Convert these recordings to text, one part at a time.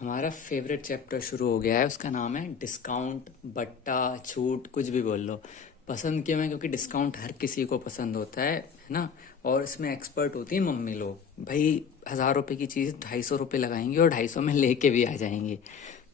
हमारा favourite chapter शुरू हो गया है। उसका नाम है डिस्काउंट, बट्टा, छूट, कुछ भी बोल लो। पसंद क्यों है? क्योंकि डिस्काउंट हर किसी को पसंद होता है ना। और इसमें एक्सपर्ट होती है मम्मी लोग। भाई 1,000 रुपए की चीज़ 250 रुपये लगाएंगे और 250 में लेके भी आ जाएंगे।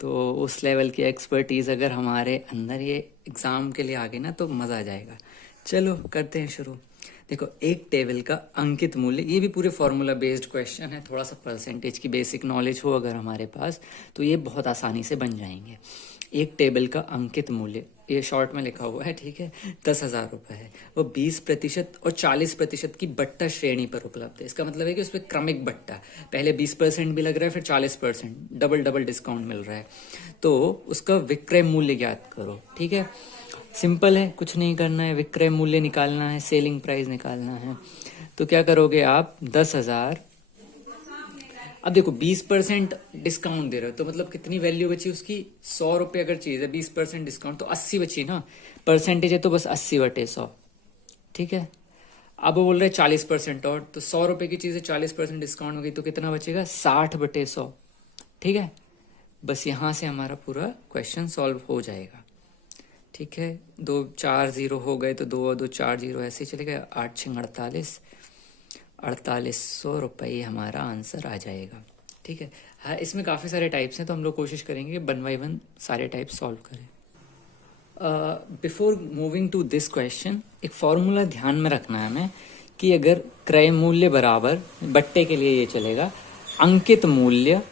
तो उस लेवल की एक्सपर्टीज अगर हमारे अंदर ये एग्ज़ाम के लिए आ गई ना तो मज़ा आ जाएगा। चलो करते हैं शुरू। देखो, एक टेबल का अंकित मूल्य, ये भी पूरे फॉर्मूला बेस्ड क्वेश्चन है। थोड़ा सा परसेंटेज की बेसिक नॉलेज हो अगर हमारे पास तो ये बहुत आसानी से बन जाएंगे। एक टेबल का अंकित मूल्य, ये शॉर्ट में लिखा हुआ है, ठीक है, 10,000 रुपये है। वो 20% और 40% की बट्टा श्रेणी पर उपलब्ध है। इसका मतलब है कि उस पर क्रमिक बट्टा, पहले 20% भी लग रहा है, फिर 40%, डबल डबल डिस्काउंट मिल रहा है। तो उसका विक्रय मूल्य ज्ञात करो, ठीक है। सिंपल है, कुछ नहीं करना है, विक्रय मूल्य निकालना है, सेलिंग प्राइस निकालना है। तो क्या करोगे आप, 10,000। अब देखो 20% डिस्काउंट दे रहे हो तो मतलब कितनी वैल्यू बची उसकी, 100 रुपये अगर चीज है, 20% डिस्काउंट तो 80 बची ना। परसेंटेज है तो बस 80/100, ठीक है। अब वो बोल रहे 40% और, तो 100 रुपये की चीज है, 40% डिस्काउंट हो गई तो कितना बचेगा, 60/100, ठीक है। बस यहां से हमारा पूरा क्वेश्चन सॉल्व हो जाएगा, ठीक है। 2 4 0 हो गए तो 2 2 4 0 ऐसे ही चलेगा। 8 6 48, 4800 रुपये हमारा आंसर आ जाएगा, ठीक है। हाँ, इसमें काफ़ी सारे टाइप्स हैं तो हम लोग कोशिश करेंगे कि 1 बाय 1 सारे टाइप सॉल्व करें। Before moving to this question, एक फॉर्मूला ध्यान में रखना है हमें कि अगर क्रय मूल्य बराबर, बट्टे के लिए ये चलेगा, अंकित मूल्य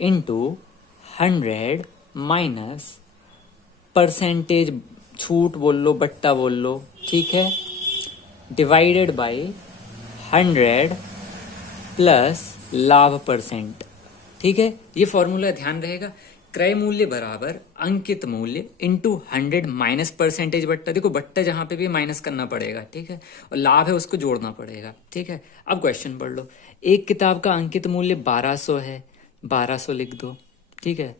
इंटू 100 माइनस परसेंटेज, छूट बोल लो, बट्टा बोल लो, ठीक है, डिवाइडेड बाय 100 प्लस लाभ परसेंट, ठीक है। ये फॉर्मूला ध्यान रहेगा। क्रय मूल्य बराबर अंकित मूल्य इंटू 100 माइनस परसेंटेज बट्टा, देखो बट्टा जहां पे भी माइनस करना पड़ेगा, ठीक है, और लाभ है उसको जोड़ना पड़ेगा, ठीक है। अब क्वेश्चन पढ़ लो। एक किताब का अंकित मूल्य 1200 है, 1200 लिख दो, ठीक है।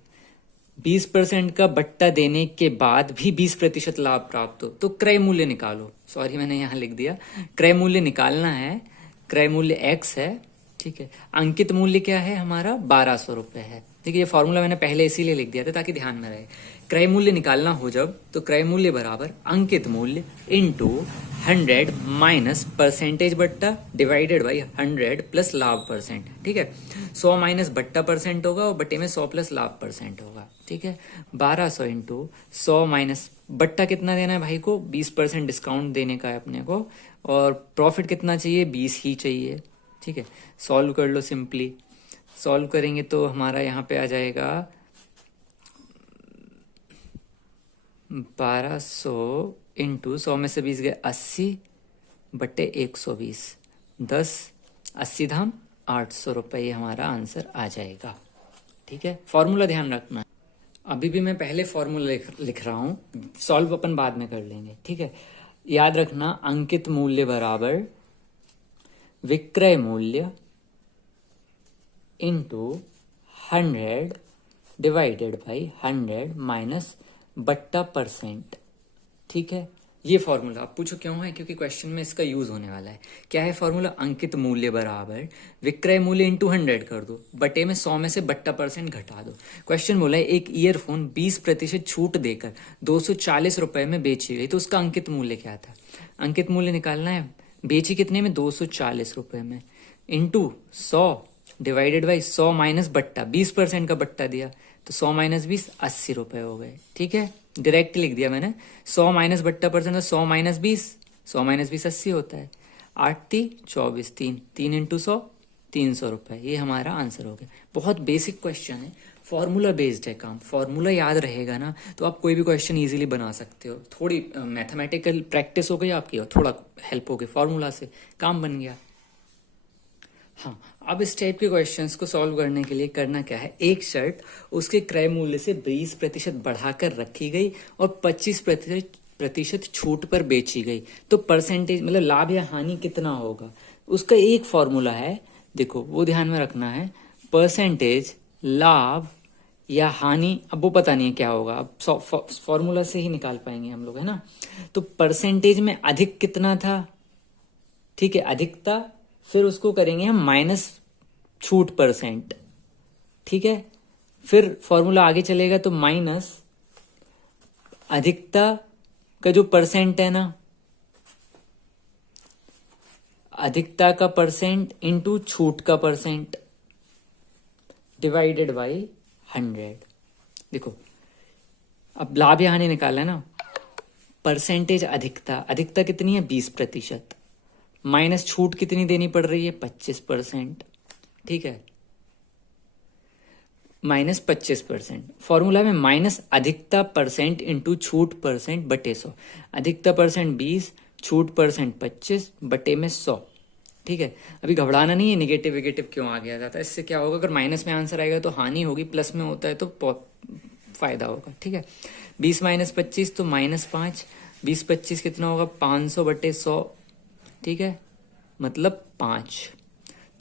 20% का बट्टा देने के बाद भी 20% लाभ प्राप्त हो तो क्रय मूल्य निकालो। सॉरी, मैंने यहाँ लिख दिया, क्रय मूल्य निकालना है। क्रय मूल्य x है, ठीक है। अंकित मूल्य क्या है हमारा, 1200 रुपये है, ठीक है। ये फॉर्मूला मैंने पहले इसीलिए लिख दिया था ताकि ध्यान में रहे। क्रय मूल्य निकालना हो जब, तो क्रय मूल्य बराबर अंकित मूल्य इंटू 100 माइनस परसेंटेज बट्टा डिवाइडेड बाई 100 प्लस लाभ परसेंट, ठीक है। 100 माइनस बट्टा परसेंट होगा और बट्टे में 100 प्लस लाभ परसेंट होगा, ठीक है। 1200 इंटू 100 माइनस बट्टा कितना देना है भाई को, 20% डिस्काउंट देने का है अपने को, और प्रॉफिट कितना चाहिए, 20 ही चाहिए, ठीक है। सॉल्व कर लो सिंपली। सॉल्व करेंगे तो हमारा यहाँ पे आ जाएगा 1200 इंटू 100 में से 20 गए, 80/120, 10, 80 धाम 800 रुपये हमारा आंसर आ जाएगा, ठीक है। फॉर्मूला ध्यान रखना। अभी भी मैं पहले फॉर्मूला लिख रहा हूँ, सॉल्व अपन बाद में कर लेंगे, ठीक है। याद रखना, अंकित मूल्य बराबर विक्रय मूल्य इंटू 100 डिवाइडेड बाई 100 माइनस बट्टा परसेंट, ठीक है। ये फॉर्मूला, आप पूछो क्यों है, क्योंकि क्वेश्चन में इसका यूज होने वाला है। क्या है फॉर्मूला, अंकित मूल्य बराबर विक्रय मूल्य इंटू 100 कर दो, बटे में 100 में से बट्टा परसेंट घटा दो। क्वेश्चन बोला है एक ईयरफोन 20% छूट देकर 240 रुपये में बेची गई तो उसका अंकित मूल्य क्या था। अंकित मूल्य निकालना है, बेची कितने में, 240 रुपये में, इंटू 100 डिवाइडेड बाई 100 माइनस बट्टा, 20% का बट्टा दिया तो 100 माइनस 20, 80 रुपये हो गए, ठीक है। डायरेक्ट लिख दिया मैंने, 100 माइनस बट्टा परसेंट, 100 माइनस 20, 100 माइनस 20 80 होता है। 8 3 24, 3 इंटू 100, 300 रुपये, ये हमारा आंसर हो गया। बहुत बेसिक क्वेश्चन है, फॉर्मूला बेस्ड है काम। फॉर्मूला याद रहेगा ना तो आप कोई भी क्वेश्चन इजीली बना सकते हो। थोड़ी मैथमेटिकल प्रैक्टिस हो गई आपकी और थोड़ा हेल्प हो गई फॉर्मूला से, काम बन गया। हाँ, अब इस टाइप के क्वेश्चंस को सॉल्व करने के लिए करना क्या है, एक शर्ट उसके क्रय मूल्य से 20% बढ़ाकर रखी गई और 25% छूट पर बेची गई तो परसेंटेज, मतलब लाभ या हानि कितना होगा, उसका एक फॉर्मूला है। देखो वो ध्यान में रखना है, परसेंटेज लाभ या हानि, अब वो पता नहीं है क्या होगा, अब फॉर्मूला से ही निकाल पाएंगे हम लोग, है ना। तो परसेंटेज में अधिक कितना था, ठीक है, अधिकता, फिर उसको करेंगे हम माइनस छूट परसेंट, ठीक है। फिर फॉर्मूला आगे चलेगा तो माइनस अधिकता का जो परसेंट है ना, अधिकता का परसेंट इंटू छूट का परसेंट डिवाइडेड बाई 100। देखो अब लाभ यहां नहीं निकाला है ना, परसेंटेज अधिकता, अधिकता कितनी है 20%, माइनस छूट कितनी देनी पड़ रही है 25%, ठीक है, माइनस 25%। फॉर्मूला में माइनस अधिकता परसेंट इंटू छूट परसेंट बटे 100, अधिकता परसेंट 20, छूट परसेंट 25 बटे में 100, ठीक है। अभी घबराना नहीं है निगेटिव विगेटिव क्यों आ गया जाता है, इससे क्या होगा, अगर माइनस में आंसर आएगा तो हानि होगी, प्लस में होता है तो फायदा होगा, ठीक है। 20 माइनस 25 तो -5, 20 25 कितना होगा 500 बटे 100, ठीक है, मतलब 5,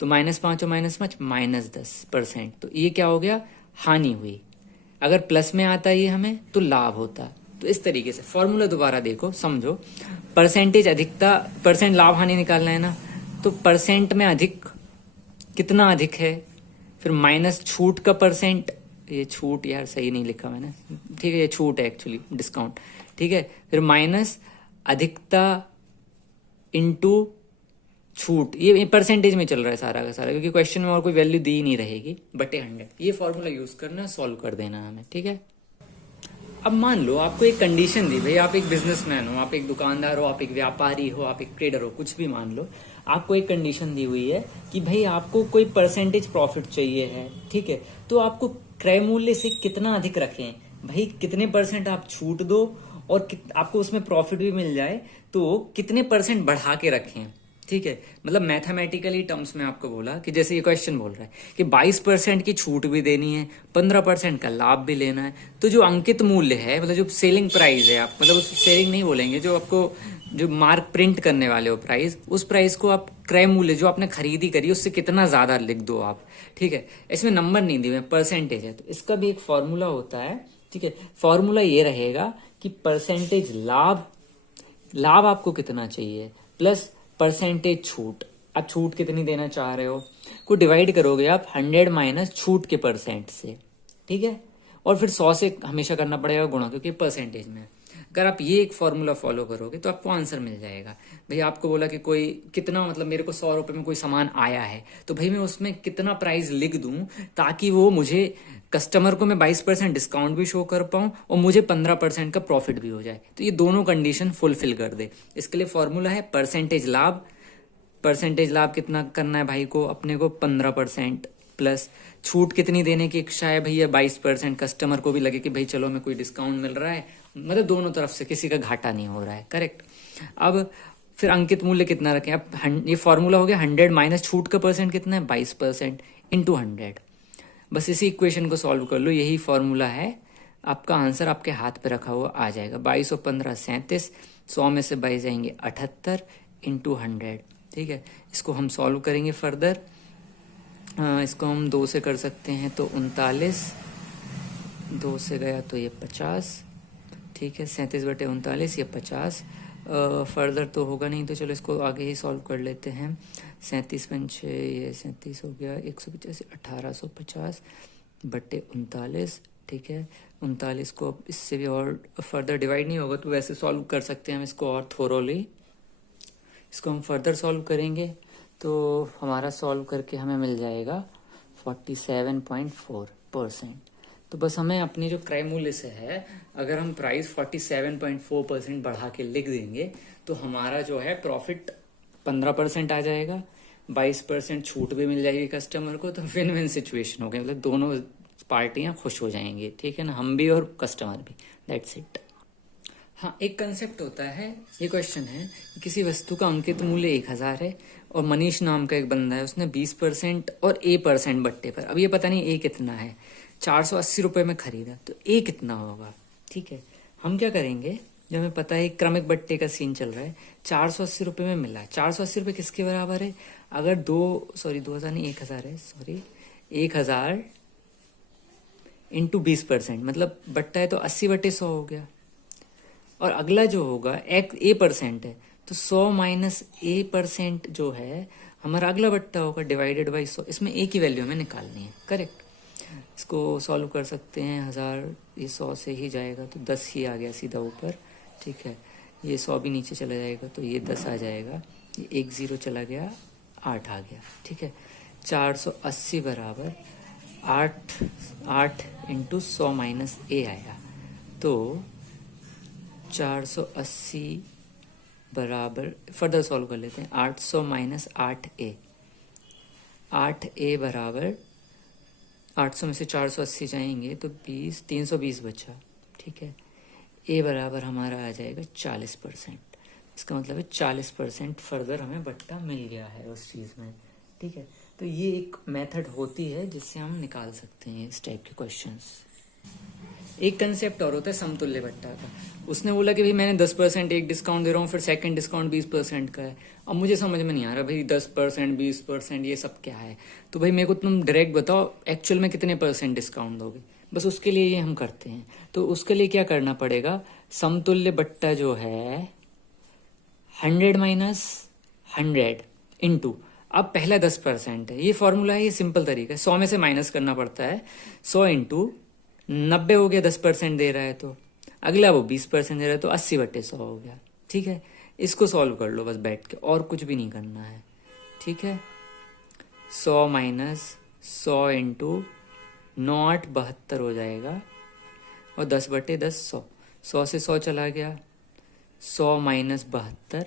तो -5 और -5 -10%, तो ये क्या हो गया, हानि हुई। अगर प्लस में आता ये हमें तो लाभ होता। तो इस तरीके से फॉर्मूला दोबारा देखो समझो, परसेंटेज अधिकता, परसेंट लाभ हानि निकालना है ना, तो परसेंट में अधिक कितना अधिक है, फिर माइनस छूट का परसेंट, ये छूट यार सही नहीं लिखा मैंने, ठीक है, ये छूट है एक्चुअली डिस्काउंट, ठीक है, फिर माइनस अधिकता इंटू छूट, ये परसेंटेज में चल रहा है सारा का सारा, क्योंकि क्वेश्चन में और कोई वैल्यू दी नहीं रहेगी, बटे 100। ये फॉर्मूला यूज करना, सॉल्व कर देना हमें, ठीक है। अब मान लो आपको एक कंडीशन दी, भाई आप एक बिजनेसमैन हो, आप एक दुकानदार हो, आप एक व्यापारी हो, आप एक ट्रेडर हो, कुछ भी मान लो, आपको एक कंडीशन दी हुई है कि भाई आपको कोई परसेंटेज प्रॉफिट चाहिए है, ठीक है, तो आपको क्रय मूल्य से कितना अधिक रखें, भाई कितने परसेंट आप छूट दो और आपको उसमें प्रॉफिट भी मिल जाए, तो कितने परसेंट बढ़ा के रखें, ठीक है। मतलब मैथमेटिकली टर्म्स में आपको बोला कि जैसे ये क्वेश्चन बोल रहा है कि 22% की छूट भी देनी है, 15% का लाभ भी लेना है, तो जो अंकित मूल्य है, मतलब जो सेलिंग प्राइस है, आप मतलब उस सेलिंग नहीं बोलेंगे, जो आपको जो मार्क प्रिंट करने वाले हो प्राइस, उस प्राइस को आप क्रय मूल्य जो आपने खरीदी करी उससे कितना ज्यादा लिख दो आप, ठीक है। इसमें नंबर नहीं दिए, परसेंटेज है, तो इसका भी एक फॉर्मूला होता है, ठीक है। फॉर्मूला ये रहेगा कि परसेंटेज लाभ, लाभ आपको कितना चाहिए, प्लस परसेंटेज छूट, आप छूट कितनी देना चाह रहे हो, को डिवाइड करोगे आप 100 माइनस छूट के परसेंट से, ठीक है, और फिर 100 से हमेशा करना पड़ेगा गुणा, क्योंकि परसेंटेज में। अगर आप ये एक फॉर्मूला फॉलो करोगे तो आपको आंसर मिल जाएगा। भाई आपको बोला कि कोई कितना, मतलब मेरे को 100 रुपए में कोई सामान आया है, तो भाई मैं उसमें कितना प्राइस लिख दूं ताकि वो मुझे, कस्टमर को मैं 22% डिस्काउंट भी शो कर पाऊं और मुझे 15% का प्रॉफिट भी हो जाए, तो ये दोनों कंडीशन फुलफिल कर दे। इसके लिए फॉर्मूला है परसेंटेज लाभ, परसेंटेज लाभ कितना करना है भाई को, अपने को 15%, प्लस छूट कितनी देने की इच्छा है भैया 22%, कस्टमर को भी लगे कि भाई चलो हमें कोई डिस्काउंट मिल रहा है, मतलब दोनों तरफ से किसी का घाटा नहीं हो रहा है, करेक्ट। अब फिर अंकित मूल्य कितना रखें, अब ये फॉर्मूला हो गया 100 माइनस छूट का परसेंट कितना है 22% इंटू 100, बस इसी इक्वेशन को सॉल्व कर लो, यही फॉर्मूला है, आपका आंसर आपके हाथ पे रखा हुआ आ जाएगा। 22 और 15 37, 100 में से 22 जाएंगे 78 इंटू 100, ठीक है। इसको हम सॉल्व करेंगे फर्दर, इसको हम 2 से कर सकते हैं तो 39, 2 से गया तो ये 50, ठीक है, 37 बटे 39 ये 50, फर्दर तो होगा नहीं, तो चलो इसको आगे ही सॉल्व कर लेते हैं। 37 पंचे ये 37 हो गया, 185 1850 बटे 39, ठीक है। 39 को अब इससे भी और फर्दर डिवाइड नहीं होगा तो वैसे सॉल्व कर सकते हैं हम इसको और थोरोली, इसको हम फर्दर सॉल्व करेंगे तो हमारा सॉल्व करके हमें मिल जाएगा 47.4%। तो बस हमें अपनी जो क्रय मूल्य से है, अगर हम प्राइस 47.4% बढ़ा के लिख देंगे तो हमारा जो है प्रॉफिट 15% आ जाएगा, 22% छूट भी मिल जाएगी कस्टमर को, तो विन विन सिचुएशन हो गई, मतलब दोनों पार्टियां खुश हो जाएंगी, ठीक है ना, हम भी और कस्टमर भी, दैट्स इट। हाँ, एक कंसेप्ट होता है, ये क्वेश्चन है, किसी वस्तु का अंकित मूल्य 1000 है और मनीष नाम का एक बंदा है, उसने 20% और A% बट्टे पर, अब ये पता नहीं A कितना है, 480 रुपए में खरीदा, तो A कितना होगा, ठीक है। हम क्या करेंगे, जो हमें पता है क्रमिक बट्टे का सीन चल रहा है, 480 रुपए में मिला, 480 रुपए किसके बराबर है, अगर 2000 नहीं 1000 है, सॉरी 1000 इंटू 20%, मतलब बट्टा है तो 80 बटे 100 हो गया, और अगला जो होगा A% है तो 100 माइनस A% जो है हमारा अगला बट्टा होगा डिवाइडेड बाई 100, इसमें A की वैल्यू हमें निकालनी है, करेक्ट। इसको सॉल्व कर सकते हैं, 1000 ये 100 से ही जाएगा तो 10 ही आ गया सीधा ऊपर, ठीक है। ये 100 भी नीचे चला जाएगा तो ये 10 आ जाएगा, ये 1 0 चला गया, 8 आ गया, ठीक है। 480 बराबर 8 इंटू 100 माइनस ए आया, तो 480 बराबर, फर्दर सॉल्व कर लेते हैं, 800 माइनस 8a, 8a बराबर 800 में से 480 जाएंगे तो 20, 320 बचा, ठीक है। a बराबर हमारा आ जाएगा 40%, इसका मतलब है 40% फर्दर हमें बट्टा मिल गया है उस चीज़ में, ठीक है। तो ये एक मेथड होती है जिससे हम निकाल सकते हैं इस टाइप के क्वेश्चंस। एक कंसेप्ट और होता है समतुल्य बट्टा का। उसने बोला कि भाई मैंने 10% एक डिस्काउंट दे रहा हूँ, फिर सेकंड डिस्काउंट 20% का है। अब मुझे समझ में नहीं आ रहा भाई 10% 20% ये सब क्या है, तो भाई मेरे को तुम डायरेक्ट बताओ एक्चुअल में कितने % डिस्काउंट दोगे, बस उसके लिए ये हम करते हैं। तो उसके लिए क्या करना पड़ेगा, समतुल्य बट्टा जो है 100 माइनस 100 इंटू, अब पहला 10% है, ये फॉर्मूला है, ये सिंपल तरीका है, 100 में से माइनस करना पड़ता है, 100 इंटू 90 हो गया, 10% दे रहा है तो अगला वो 20% दे रहा है तो 80/100 हो गया, ठीक है। इसको सॉल्व कर लो बस बैठ के, और कुछ भी नहीं करना है, ठीक है। 100 माइनस 100 इंटू 9 8 72 हो जाएगा, और 10/10 100, 100 से 100 चला गया, 100 माइनस 72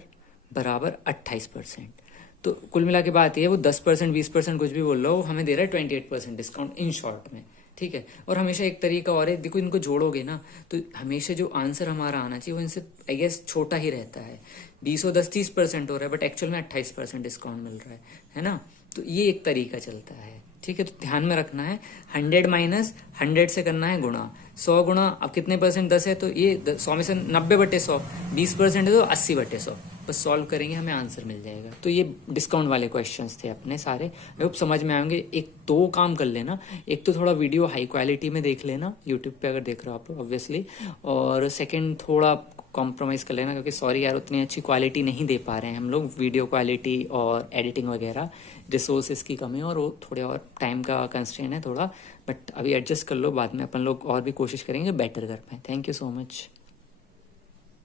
बराबर 28%। तो कुल मिला के बात ये है, वो 10% 20% कुछ भी बोल रहा हो, हमें दे रहा है 28% डिस्काउंट इन शॉर्ट में, ठीक है। और हमेशा एक तरीका और है, देखो इनको जोड़ोगे ना तो हमेशा जो आंसर हमारा आना चाहिए वो इनसे आई गेस छोटा ही रहता है। 20 और 10 30% हो रहा है, बट एक्चुअल में 28% डिस्काउंट मिल रहा है ना। तो ये एक तरीका चलता है, ठीक है। तो ध्यान में रखना है 100 माइनस 100 से करना है गुणा, 100 गुणा, अब कितने % 10 है तो ये 100 में से 90/100, 20% है तो 80/100, बस सॉल्व करेंगे हमें आंसर मिल जाएगा। तो ये डिस्काउंट वाले क्वेश्चंस थे अपने सारे, आई होप समझ में आएंगे। एक दो काम कर लेना, एक तो थोड़ा वीडियो हाई क्वालिटी में देख लेना यूट्यूब पे अगर देख रहे हो आप ऑब्वियसली, और सेकंड थोड़ा कॉम्प्रोमाइज़ कर लेना, क्योंकि सॉरी यार उतनी अच्छी क्वालिटी नहीं दे पा रहे हैं हम लोग, वीडियो क्वालिटी और एडिटिंग वगैरह, रिसोर्सेज की कमी और वो थोड़े और टाइम का कंस्ट्रेन है थोड़ा, बट अभी एडजस्ट कर लो, बाद में अपन लोग और भी कोशिश करेंगे बेटर कर पाए। Thank you so much.